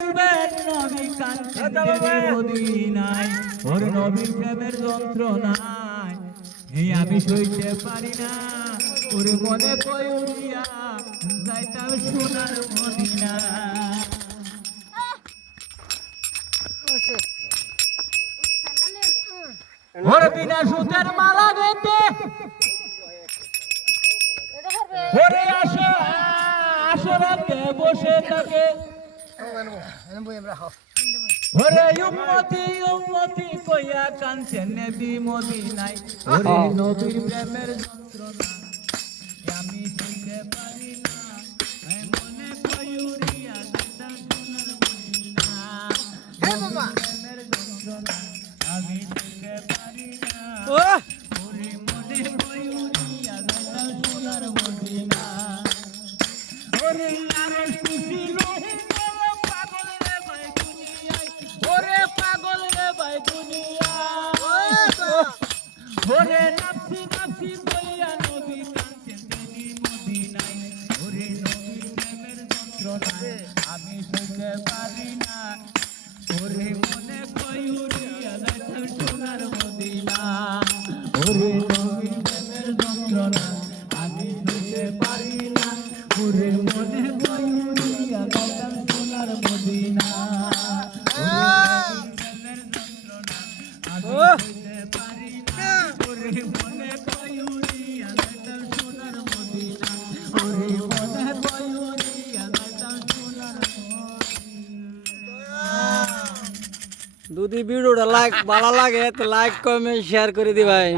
নবী কান্তের মদিনায় ওর নবীর প্রেমের যন্ত্রণায় এই আমি সইতে পারি না ওর মনে পয়ুরিয়া যাইতাম সোনার মদিনা ওর বিনা সুতের মালা গেতে ওরে আসো আসরাতে বসে থাকে ওরে উম্মতি উম্মতি কইয়া কানছে নবী মদিনায় ওরে নবীর প্রেমের যন্ত্রণা আমি সইতে পারি না মনে পয়ুরিয়া যাইতাম সোনার মদিনা হে বাবা প্রেমের যন্ত্রণা আমি সইতে পারি না ওরে মনে পয়ুরিয়া যাইতাম সোনার মদিনা ওরে আরে খুশি রহে পাগল রে ভাই দুনিয়ায় ওরে পাগল রে ভাই দুনিয়া ওরে নাফসি নাফসি বইয়া নবী কাঁদছেন তিনি মদিনায় ওরে নবীর প্রেমের যন্ত্রণায় আমি সইতে পারি না ওরে মনে কয়ুরিয়া যাইতাম সোনার মদিনা ওরে নবীর প্রেমের যন্ত্রণা আমি সইতে পারি না ওরে মনে কয়ুরিয়া যাইতাম সোনার মদিনা ওরে প্রেমের যন্ত্রণা আমি সইতে পারি না ওরে মনে কয়ুরিয়া যাইতাম সোনার মদিনা ওরে মনে কয়ুরিয়া যাইতাম সোনার মদিনা যদি ভিডিওটা লাইক ভালো লাগে তো লাইক কমেন্ট শেয়ার করে দিবেন।